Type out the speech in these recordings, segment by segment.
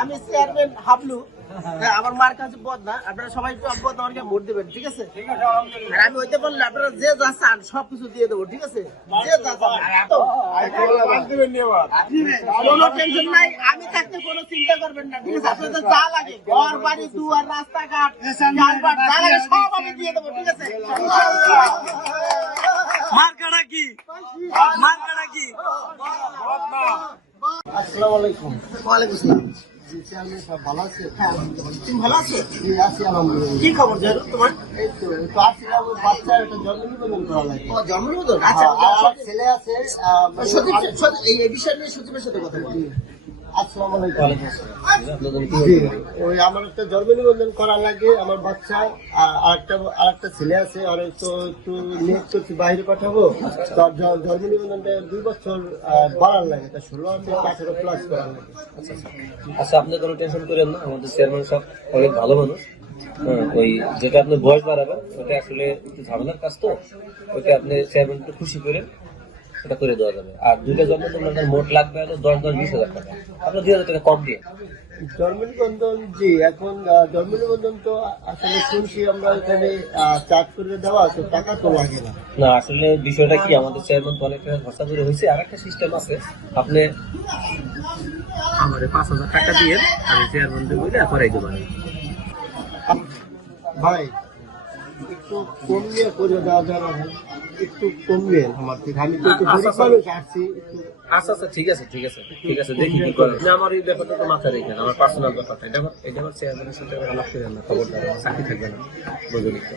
আমি চেয়ারম্যান হাবলু। হ্যাঁ, আমার মার কাছে পদ না আপনারা সবাই আমাকে ভোট দেবেন ঠিক আছে? আর আমি বললে আপনারা যে যা চান সব কিছু দিয়ে দেবো ঠিক আছে? যে যা চান। তো, কোনো টেনশন নাই আমি থাকতে কোনো চিন্তা করবেন না ঠিক আছে? আপনাদের যা লাগে ঘর বাড়ি দুয়ার রাস্তাঘাট যা লাগে সব আমি দিয়ে দেবো ঠিক আছে? মার্কাটা কি? মার্কাটা কি? আসসালামু আলাইকুম। ওয়ালাইকুম আসসালাম। ভালো আছে হ্যাঁ, তুমি ভালো আছো? জি, আছি আলহামদুলিল্লাহ। কি খবর জানো তোমার? এই তো একটু আসছিলাম একটা জন্ম নিবন্ধন করা লাগে ও জন্মদিন আচ্ছা হ্যাঁ, ছেলে আছে এই বিষয় নিয়ে সচিবের সাথে কথা বলি। আসসালামু আলাইকুম। ওই আমার একটা জন্ম নিবন্ধন করা লাগে আমার বাচ্চা আর ছেলে আছে আর তো একটু নিয়োগ করছি বাইরে পাঠাবো। তার জ- জন্ম নিবন্ধনটা দুই বছর বাড়ার লাগে তা ষোলো থেকে আঠারো প্লাস করার লাগে। আচ্ছা আপনি কোনো টেনশন করেন না আমাদের চেয়ারম্যান সাহেব অনেক ভালো মানুষ। হ্যাঁ, ওই যেটা আপনি বয়স বাড়াবেন ওটা আসলে একটু ঝামেলার কাজ তো ওইটা আপনি চেয়ারম্যান একটু খুশি করেন। সেটা করে দেওয়া যাবে। আর দুইটা জন্মদিন আপনার মোট লাগবে হলো দশ দশ বিশ হাজার টাকা। আপনার দুই হাজার টাকা কম দিয়ে। জন্ম নিবন্ধন জি এখন আহ, জন্ম তো আসলে শুনছি আমরা এখানে চার্জ করে দেওয়া তো টাকা তো লাগে না। না আসলে বিষয়টা কি আমাদের চেয়ারম্যান তো অনেক টাকা খরচা করে হয়েছে। আর একটা সিস্টেম আছে আপনি আমাদের পাঁচ হাজার টাকা দিয়ে আমি চেয়ারম্যানদের বলে করাই দেবো। ভাই একটু কমিয়ে করে দেওয়া যাবে? একটু কমিয়ে আমার থেকে। আমি তো একটু গরিব মানুষ আসছি আচ্ছা আচ্ছা ঠিক আছে ঠিক আছে ঠিক আছে দেখি কি করে। না আমার এই ব্যাপারটা তো মাথায় রেখেন আমার পার্সোনাল ব্যাপারটা। এটা আমার এটা আমার চেয়ারম্যানের সাথে আলাপ করেন না খবরদার আমার চাকরি থাকবে না বুঝলি তো।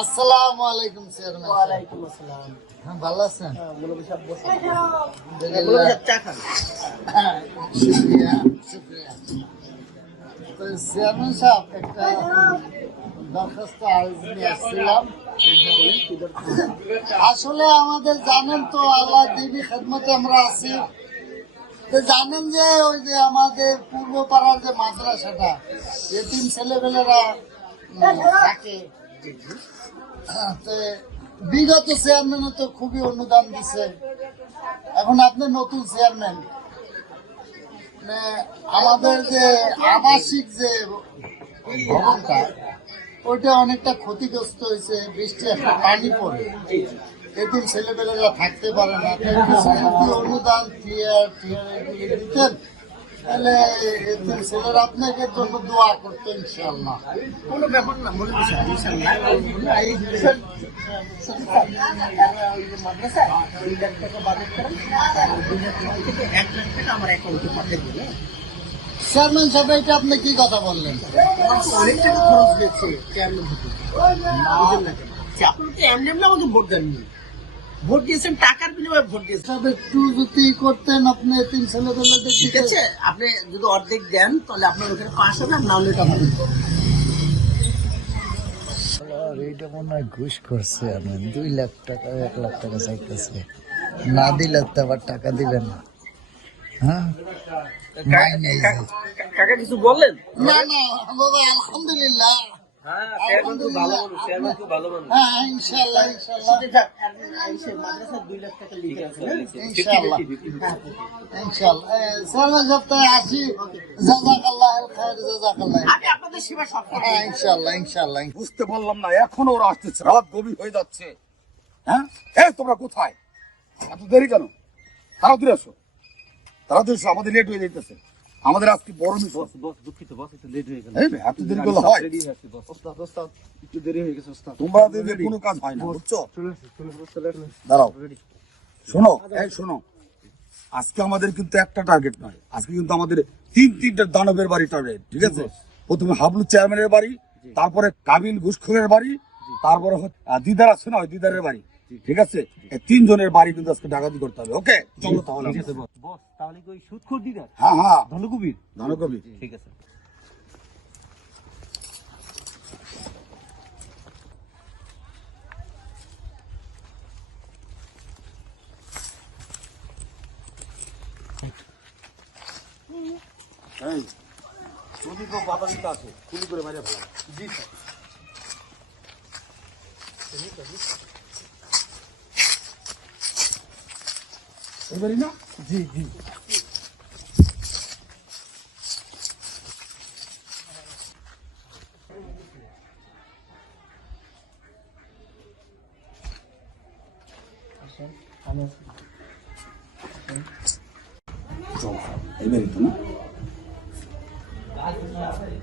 আসসালামু আলাইকুম চেয়ারম্যান ওয়ালাইকুম আসসালাম। হ্যাঁ ভালো আছেন? হ্যাঁ, মুরব্বি সাহেব বসুন। আলহামদুলিল্লাহ। সাহেব চা খান। হ্যাঁ, শুকরিয়া, শুকরিয়া। তো চেয়ারম্যান সাহেব একটা দরখাস্ত আয়োজন নিয়ে আসছিলাম। আসলে আমাদের জানেন তো আল্লাহ দিবি খেদমতে আমরা আছি। জানেন যে ওই যে আমাদের পূর্ব পাড়ার যে মাদ্রাসাটা এতিম ছেলেপেলেরা থাকে। বিগত চেয়ারম্যানে তো খুবই অনুদান দিছে। এখন আপনি নতুন চেয়ারম্যান। মানে আমাদের যে আবাসিক যে ভবনটা ওইটা অনেকটা ক্ষতিগ্রস্ত হয়েছে বৃষ্টি একটা পানি পড়ে। এদিন ছেলেপেলেরা থাকতে পারে না। কিছু যদি অনুদান এগুলি দিতেন তাহলে এদিন ছেলেরা আপনাকে জন্য দোয়া করতো ইনশাল্লাহ কোনো ব্যাপার না মুরব্বি সাহেব ইনশাআল্লাহ এই বিষয় সচিব সাহেব, আর ওই যে মাদ্রাসায় দুই লাখ টাকা বাজেট করেন। দুই লাখ থেকে এক লাখ টাকা আমার অ্যাকাউন্টে পাঠিয়ে দিলে চেয়ারম্যান সাহেব এটা আপনি কি কথা বললেন? অনেক টাকা খরচ চেয়ারম্যান তো এমনি এমনি আমাকে ভোট দেননি। ভোট দিয়েছেন টাকার বিনিময়ে ভোট দিয়েছেন। একটু যদি করতেন আপনি তিন ঠিক আছে আপনি যদি অর্ধেক দেন তাহলে আপনার ওখানে পাঁচ হাজার না হলে টাকা দিবেন আর এইটা মনে হয় ঘুষ করছে আমি দুই লাখ টাকা এক লাখ টাকা চাইতেছে। না দিলে তো আবার টাকা দিবে না। হ্যাঁ। কাকা কিছু বললেন? না না বাবা আলহামদুলিল্লাহ। হ্যাঁ হ্যাঁ। হ্যাঁ? বুঝতে পারলাম না এখনও ওরা আসতেছে রাত গভীর হয়ে যাচ্ছে। হ্যাঁ? এই তোমরা কোথায়? এত দেরি কেন? তাড়াতাড়ি আসো। তাড়াতাড়ি এসো আমাদের লেট হয়ে যাইতেছে। আমাদের আজকে বড় মিশন বস দুঃখিত বস একটু লেট হয়ে গেল। এই এত দেরি করলে হয়। রেডি আসছি বস ওস্তাদ ওস্তাদ একটু দেরি হয়ে গেছে ওস্তাদ। তোমরা কোনো কাজ হয় না বুঝছ? দাঁড়াও। শোনো এই শোনো। আজকে আমাদের কিন্তু একটা টার্গেট নয়। আজকে কিন্তু আমাদের তিন তিনটা দানবের বাড়ি টার্গেট ঠিক আছে? প্রথমে হাবলু চেয়ারম্যানের বাড়ি তারপরে কাবিল ঘুষখোরের বাড়ি তারপরে দিদার আছে না ওই দিদারের বাড়ি? ঠিক আছে? তিনজনের বাড়ি কিন্তু আজকে ডাকাতি করতে হবে ওকে? চলো তাহলে আছে বস। তাহলে কি ওই সুদখোর দিদার হ্যাঁ হ্যাঁ। ধনকুবির? ধনকবি ঠিক আছে। এই আছে গুলি করে মারিয়ে ফেলা। জি এবারই না? জি জি। এবারই তো না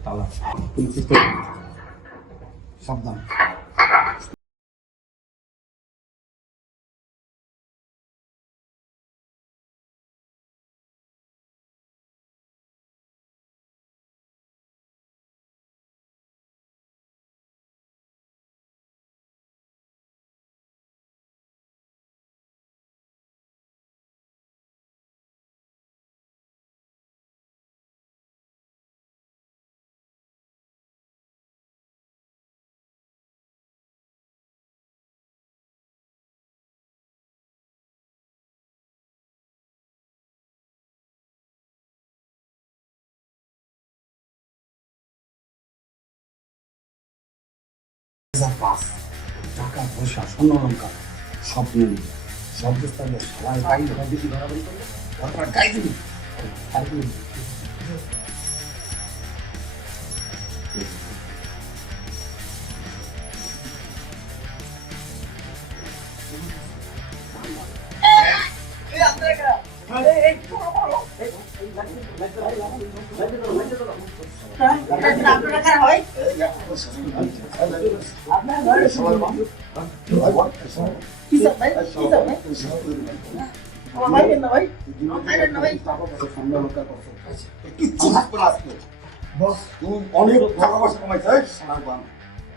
তালা তুমি সাবধান পাস টাকা পয়সা স্বর্ণ অলঙ্কার সব নিয়ে নিবে সব বিস্তারিত সবাই ধরা দিবি ধরাধরি করবে তারপরে গাই দিবি আপনারা কারা অনেক টাকা পয়সা কামাইছো সোনার বল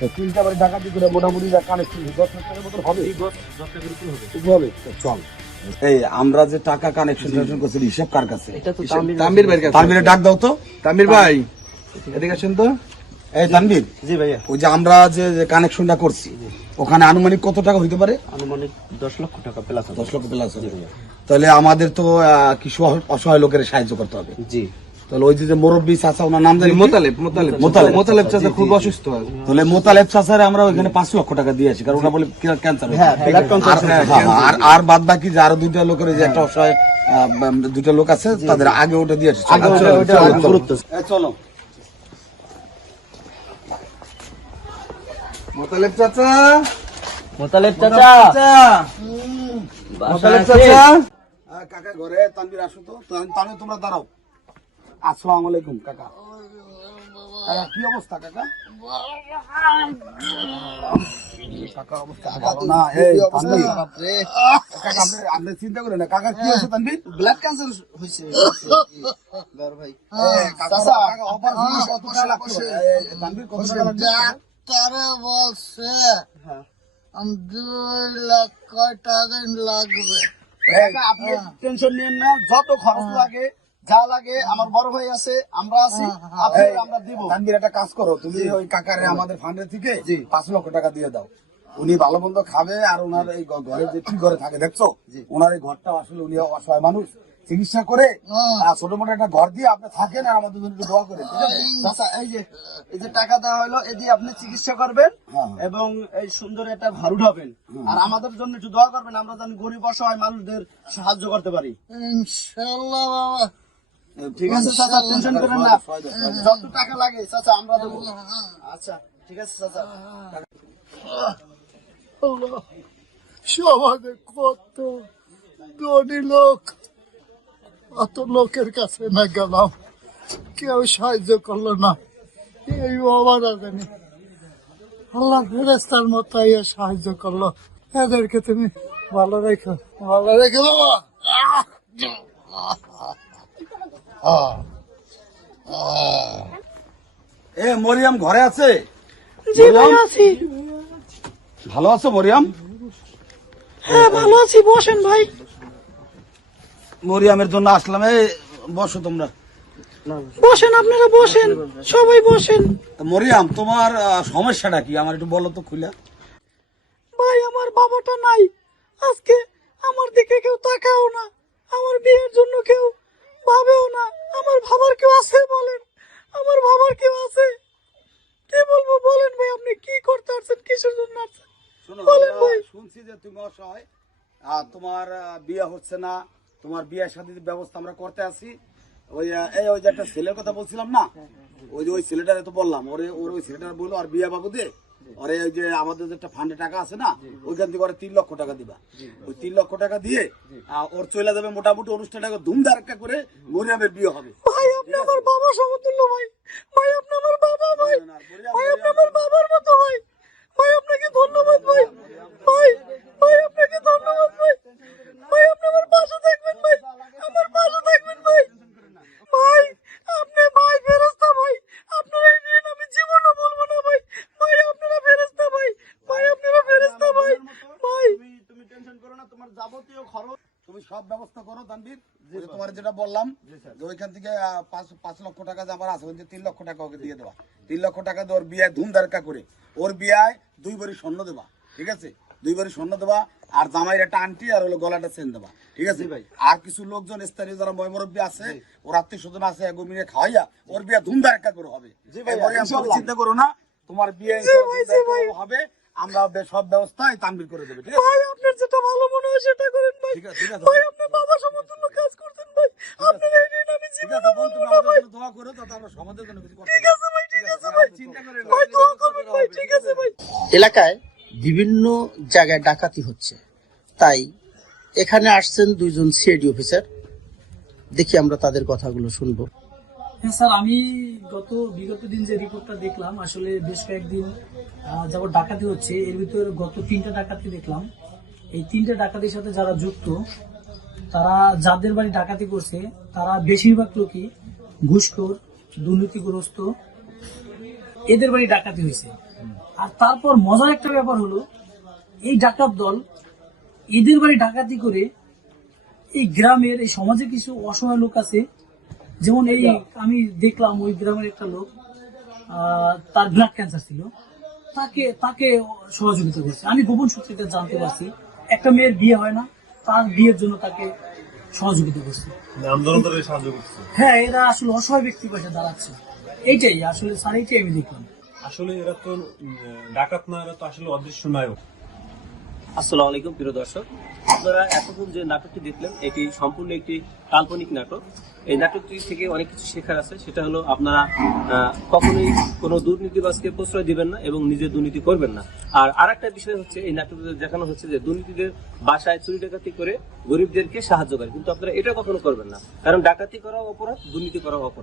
তিনটা বাড়ি ডাকাতি করে মোটামুটি কানেকশন দশ লাখ টাকার মতন হবে? হবে। চল। এই আমরা যে টাকা কানেকশন কানেকশন করছি হিসাব কার কাছে? কাছে। ডাক দাও তো। তাম্বির ভাই। এদিকে আসেন তো। এই তানভীর। জি ভাইয়া। ওই যে আমরা যে কানেকশনটা করছি ওখানে আনুমানিক কত টাকা হইতে পারে? আনুমানিক দশ লক্ষ টাকা প্লাস দশ লক্ষ প্লাস তাহলে আমাদের তো আহ, কিছু অস- অসহায় লোকের সাহায্য করতে হবে। জি। তাহলে ওই যে যে চাচা ওনার নাম জানি মোতালেব মোতালেব। মোতালেব। মোতালেব চাচা খুব অসুস্থ তাহলে মোতালেব চাচারে আমরা ওইখানে পাঁচ লক্ষ টাকা দিয়ে আসি কারণ ওরা বলে ক্যান্সার আর আর বাদ বাকি যে আরও দুইটা লোকের যে একটা অসহায় দুইটা লোক আছে তাদের আগে ওটা দিয়ে আসি গুরুত্ব। চলো। মোতালেব চাচা? মোতালেব চাচা! মোতালেব চাচা? হ্যাঁ, কাকা ঘরে তানবির আসো তো। তানভীর তোমরা দাঁড়াও। আসসালামু আলাইকুম কাকা। কাকা কি অবস্থা কাকা? কাকার অবস্থা ভালো না এই তানভীর। কাকা আপনি আপনি চিন্তা করেন না কাকার কি হয়েছে তানভীর? ব্লাড ক্যান্সার হয়েছে ভাই। এই, কাকা কাকা অপারেশন কত টাকা লাগছে। এই, এই, তানভীর কত টাকা লাগছে তারে বলছে হ্যাঁ। দুই টাকা লাগবে। আপনি টেনশন নিয়েন না যত খরচ লাগে যা লাগে আমার বড় ভাই আছে আমরা আছি আপনি আমরা দিব। তানভীর একটা কাজ করো তুমি ওই কাকারে আমাদের ফান্ডের থেকে পাঁচ লক্ষ টাকা দিয়ে দাও। উনি ভালো মন্দ খাবে আর ওনার এই ঘরে যে কি ঘরে থাকে দেখছ? ওনার এই ঘরটা আসলে উনি অসহায় মানুষ চিকিৎসা করে হ্যাঁ। আর ছোট মোটো একটা ঘর দিয়ে আপনি থাকেন আর আমাদের জন্য দোয়া করেন ঠিক আছে? চাচা এই যে এই যে টাকা দেওয়া হলো এই দিয়ে আপনি চিকিৎসা করবেন হ্যাঁ। এবং এই সুন্দর একটা ঘর উঠাবেন। আর আমাদের জন্য একটু দোয়া করবেন আমরা যেন গরিব অসহায় মানুষদের সাহায্য করতে পারি। বাবা। ঠিক আছে চাচা টেনশন করেন না। যত টাকা লাগে চাচা আমরা দেবো। আচ্ছা ঠিক আছে চাচা। সমাজে কত ধনী লোক অত লোকের কাছে না গেলাম। কেউ সাহায্য করল না। এই বাবারা জানি আল্লাহ ফেরেস্তার মতো ইয়ে সাহায্য করল। এদেরকে তুমি ভালো রেখো ভালো রেখো বাবা। এ মরিয়াম ঘরে আছে? ভালো আছো। মরিয়াম? হ্যাঁ ভালো আছি বসেন ভাই। মরিয়ামের জন্য আসলাম। এই বসো তোমরা। বসেন আপনারা বসেন সবাই বসেন। মরিয়াম তোমার সমস্যাটা কি? আমার একটু বলো তো খুলে। ভাই আমার বাবাটা নাই। আজকে আমার দিকে কেউ তাকাও না। আমার বিয়ের জন্য কেউ ভাবেও না। আমার ভাবার কেউ আছে বলেন। আমার ভাবার কেউ আছে। কি বলব বলেন ভাই আপনি কি করতে আসছেন? কিসের জন্য আসছেন? শোনো বলেন ভাই। শুনছি যে তুমি অসহায় আর তোমার বিয়ে হচ্ছে না। তোমার বিয়ের সাথে ব্যবস্থা আমরা করতে আছি ওই এই ওই যে একটা ছেলের কথা বলছিলাম না? ওই যে ওই ছেলেটারে তো বললাম। ওরে ওর ওই ছেলেটার বলল আর বিয়ে বাবু দে ওরে ওই যে আমাদের যে একটা ফান্ডে টাকা আছে না ওইখান থেকে ওরা তিন লক্ষ টাকা দিবা। ওই তিন লক্ষ টাকা দিয়ে ওর চলে যাবে মোটামুটি অনুষ্ঠানটাকে ধুমধারাক্কা করে মরিয়ামের বিয়ে হবে। ভাই আপনি আমার বাবা সমতুল্য ভাই। ভাই আপনি আমার বাবা ভাই। ভাই আপনি আমার বাবার মতো ভাই। ভাই আপনাকে ধন্যবাদ ভাই। ভাই ভাই আপনাকে ধন্যবাদ ভাই। ভাই আপনি আমার পাশে থাকবেন ভাই। আমার পাশে থাকবেন। যেটা বললাম যে ওইখান থেকে পাঁচ লক্ষ টাকা যে আমার আছে ওই যে তিন লক্ষ টাকা ওকে দিয়ে দেবা। তিন লক্ষ টাকা দিয়ে ওর বিয়ে ধুমধারকা করে ওর বিয়ায় দুই বারি স্বর্ণ দেবা ঠিক আছে? দুই বারি স্বর্ণ দেবা আর জামাইয়ের একটা আন্টি আর হলো গলাটা চেন দেবা ঠিক আছে? ভাই। আর কিছু লোকজন স্থানীয় যারা ময়মরব্বী আছে ওর আত্মীয় স্বজন আছে এগো মিলে খাওয়াইয়া ওর বিয়ে ধুমধারকা করে হবে। চিন্তা করো না তোমার বিয়ে হবে। আমরা সব ব্যবস্থায় তানবির করে দেবে ঠিক আছে? ভাই আপনার যেটা ভালো মনে হয় সেটা করেন ভাই। ঠিক আছে ঠিক আছে। ভাই আপনার বাবা সমতুল্য কাজ করতেন ভাই। আপনার এই নিয়ে আমি ঠিক জীবনও আছে বোন বলব না ভাই। দোয়া করো যাতে আমরা সমাজের জন্য কিছু করতে ঠিক আছে ভাই ঠিক আছে ভাই। চিন্তা করে ভাই দোয়া করবেন ভাই ঠিক আছে ভাই। এলাকায় বিভিন্ন জায়গায় ডাকাতি হচ্ছে। তাই এখানে আসছেন দুইজন সিআইডি অফিসার। দেখি আমরা তাদের কথাগুলো শুনব। হ্যাঁ স্যার, আমি গত বিগত দিন যে রিপোর্টটা দেখলাম, আসলে বেশ কয়েকদিন যাবত ডাকাতি হচ্ছে। এর ভিতরে গত তিনটা ডাকাতি দেখলাম। এই তিনটা ডাকাতির সাথে যারা যুক্ত, তারা যাদের বাড়ি ডাকাতি করছে, তারা বেশিরভাগ লোকই ঘুষখোর, দুর্নীতিগ্রস্ত। এদের বাড়ি ডাকাতি হয়েছে। আর তারপর মজার একটা ব্যাপার হলো, এই ডাকাত দল এদের বাড়ি ডাকাতি করে এই গ্রামের, এই সমাজে কিছু অসহায় লোক আছে যেমন এই আমি দেখলাম ওই গ্রামের একটা লোক তার ব্লাড ক্যান্সার ছিল। তাকে তাকে সহযোগিতা করছে। আমি গোপন সূত্রে জানতে পারছি একটা মেয়ের বিয়ে হয় না তার বিয়ের জন্য তাকে সহযোগিতা করছে। হ্যাঁ এরা আসলে অসহায় ব্যক্তি পাশে দাঁড়াচ্ছে। এইটাই আসলে স্যার এইটাই আমি দেখলাম। আসলে এরা তো ডাকাত না এরা তো আসলে অদৃশ্য নায়ক। আসসালামু আলাইকুম, প্রিয় দর্শক। আপনারা এতক্ষণ যে নাটকটি দেখলেন, এটি সম্পূর্ণ একটি কাল্পনিক নাটক। এই নাটকটি থেকে অনেক কিছু শেখার আছে। সেটা হলো, আপনারা কখনোই কোনো দুর্নীতিবাজকে প্রশ্রয় দিবেন না এবং নিজে দুর্নীতি করবেন না। আর আরেকটা বিষয় হচ্ছে, এই নাটকটিতে দেখানো হচ্ছে যে দুর্নীতিদের বাসায় চুরি ডাকাতি করে গরিবদেরকে সাহায্য করে। কিন্তু আপনারা এটা কখনো করবেন না। কারণ ডাকাতি করা অপরাধ, দুর্নীতি করা অপরাধ।